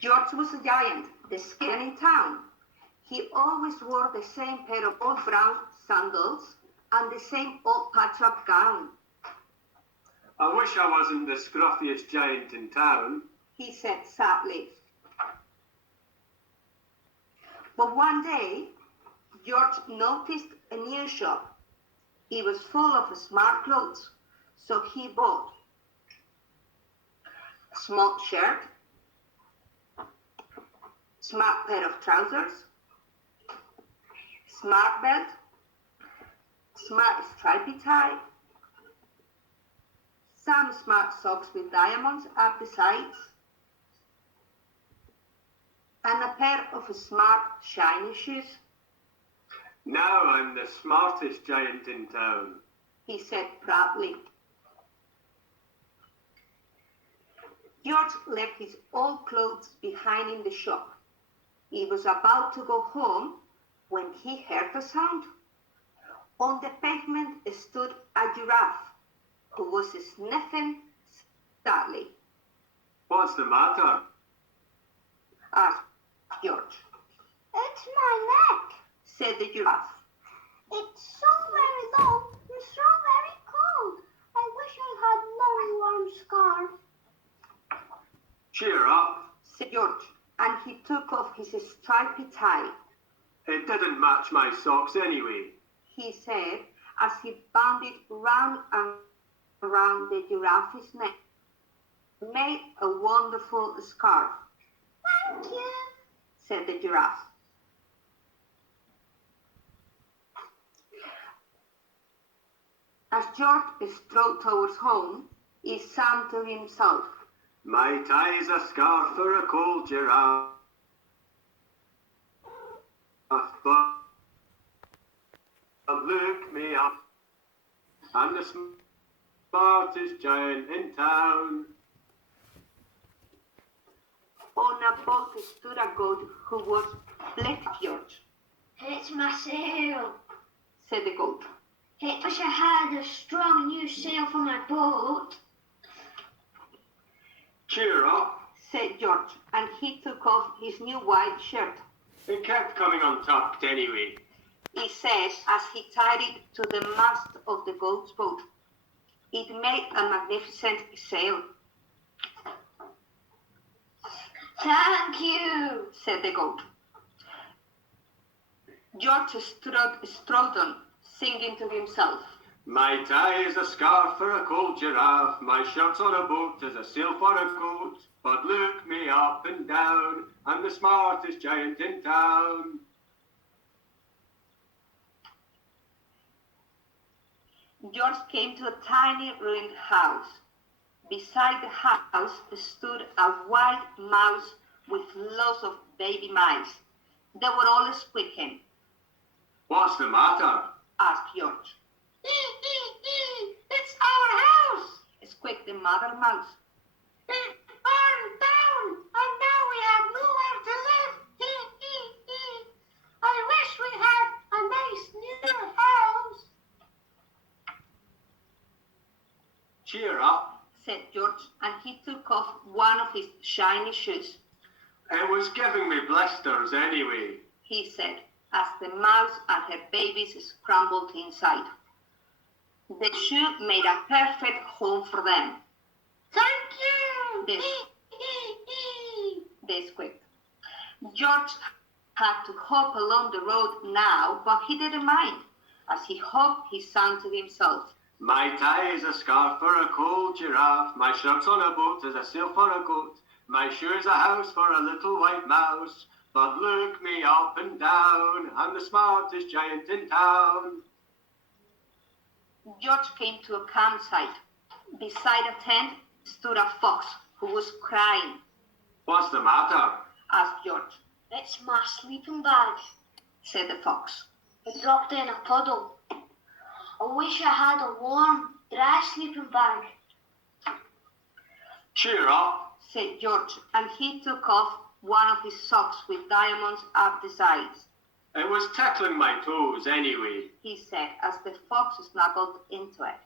George was a giant, the skin in town. He always wore the same pair of old brown sandals and the same old patch-up gown. I wish I wasn't the scruffiest giant in town, he said sadly. But one day, George noticed a new shop. It was full of smart clothes, so he bought a smart shirt, smart pair of trousers, smart belt, smart stripy tie, some smart socks with diamonds up the sides, and a pair of smart shiny shoes. Now I'm the smartest giant in town, he said proudly. George left his old clothes behind in the shop. He was about to go home when he heard a sound. On the pavement stood a giraffe who was sniffing sadly. What's the matter? asked George. It's my neck, said the giraffe. It's so very long and so very cold. I wish I had a long warm scarf. Cheer up, said George, and he took off his stripy tie. It didn't match my socks anyway, he said as he bound it round and around the giraffe's neck. Made a wonderful scarf. Thank you, said the giraffe. As George strode towards home, he sang to himself. My tie's a scarf for a cold giraffe, but look me up. I'm the smartest giant in town. On a boat stood a goat who was Black George. It's my sail, said the goat. I wish I had a strong new sail for my boat. Cheer up, said George, and he took off his new white shirt. It kept coming untucked anyway, he said as he tied it to the mast of the goat's boat. It made a magnificent sail. Thank you, said the goat. George strode on, singing to himself. My tie is a scarf for a cold giraffe, my shirt's on a boat is a sail for a goat, but look me up and down, I'm the smartest giant in town. George came to a tiny ruined house. Beside the house stood a white mouse with lots of baby mice. They were all squeaking. What's the matter? asked George. It's our house, squeaked the mother mouse. It burned down, and now we have nowhere to live. I wish we had a nice new house. Cheer up, said George, and he took off one of his shiny shoes. It was giving me blisters anyway, he said, as the mouse and her babies scrambled inside. The shoe made a perfect home for them. Thank you, they squeaked. George had to hop along the road now, but he didn't mind. As he hopped, he sang to himself. My tie is a scarf for a cold giraffe, my shirt's on a boat is a sail for a goat, my shoe's a house for a little white mouse, but look me up and down, I'm the smartest giant in town. George came to a campsite. Beside a tent stood a fox who was crying. What's the matter? asked George. It's my sleeping bag, said the fox. It dropped in a puddle. I wish I had a warm, dry sleeping bag. Cheer up, said George, and he took off one of his socks with diamonds up the sides. It was tickling my toes anyway, he said as the fox snuggled into it.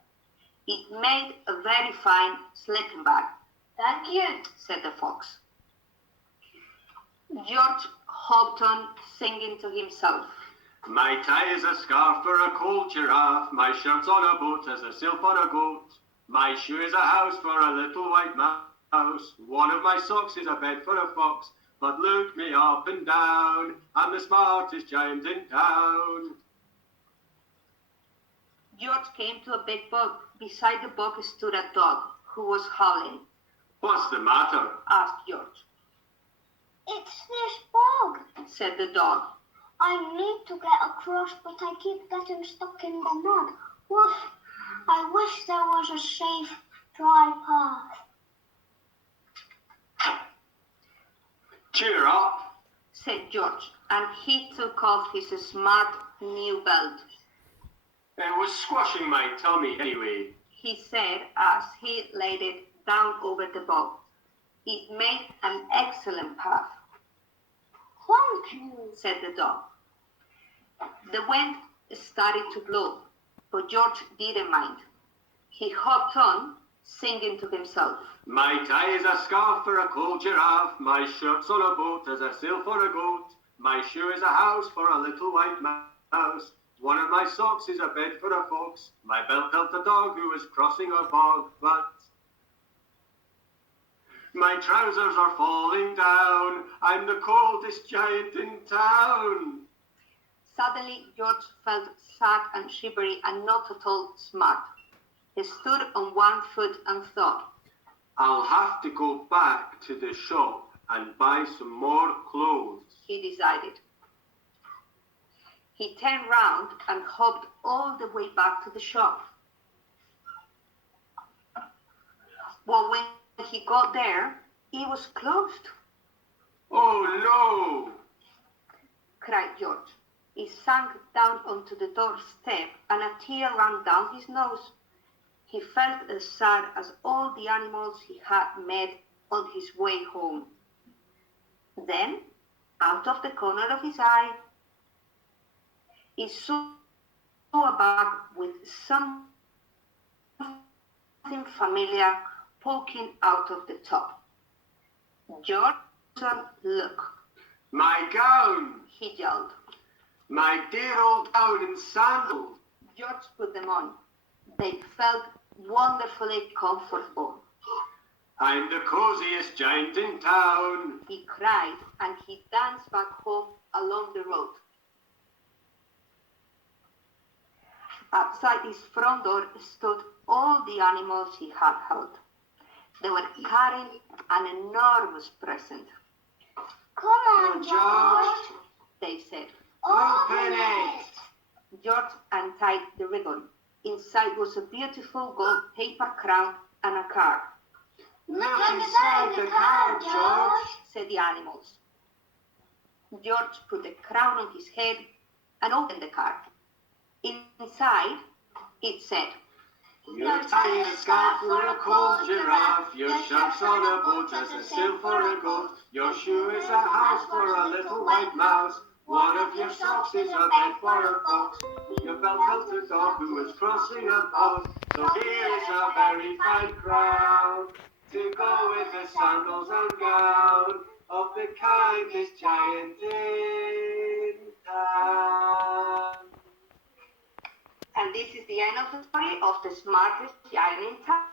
It made a very fine sleeping bag. Thank you, said the fox. George hopped on, singing to himself. My tie is a scarf for a cold giraffe. My shirt's on a boat as a sail for a goat. My shoe is a house for a little white mouse. One of my socks is a bed for a fox. But look me up and down, I'm the smartest giant in town. George came to a big bog. Beside the bog stood a dog who was howling. What's the matter? Asked George. It's this bog, Said the dog. I need to get across, but I keep getting stuck in the mud. Woof! I wish there was a safe, dry path. Cheer up, Said George, and he took off his smart new belt. it was squashing my tummy anyway. He said as he laid it down over the bog. It made an excellent path, Thank you. said the dog. The wind started to blow, but George didn't mind. He hopped on, singing to himself. My tie is a scarf for a cold giraffe. My shirt's on a boat as a sail for a goat. My shoe is a house for a little white mouse. One of my socks is a bed for a fox. My belt helped a dog who was crossing a bog, but my trousers are falling down. I'm the coldest giant in town. Suddenly, George felt sad and shivery and not at all smart. He stood on one foot and thought. I'll have to go back to the shop and buy some more clothes. He decided. He turned round and hopped all the way back to the shop. Well, when he got there, it was closed, Oh no! cried George. He sank down onto the doorstep and a tear ran down his nose. He felt as sad as all the animals he had met on his way home. Then, out of the corner of his eye, he saw a bag with something familiar poking out of the top. George, look, My gown! he yelled. My dear old gown and sandals! George put them on. They felt wonderfully comfortable. I'm the coziest giant in town. He cried and he danced back home along the road. Outside his front door stood all the animals he had held. They were carrying an enormous present. Come on, George. They said. Open it. George untied the ribbon. Inside was a beautiful gold paper crown and a card. Look inside the car, George. Said the animals. George put the crown on his head and opened the card. Inside, it said, Your tie is a scarf for a cold giraffe. Your shirt's on a boat as a sail for a goat. Your shoe is a house for a little white mouse. One of your socks is a bed for a fox. Your belt helps a dog who is crossing a bog. So here is a very fine crown to go with the sandals and gown of the kindest giant in town. and this is the end of the story of the smartest giant in town.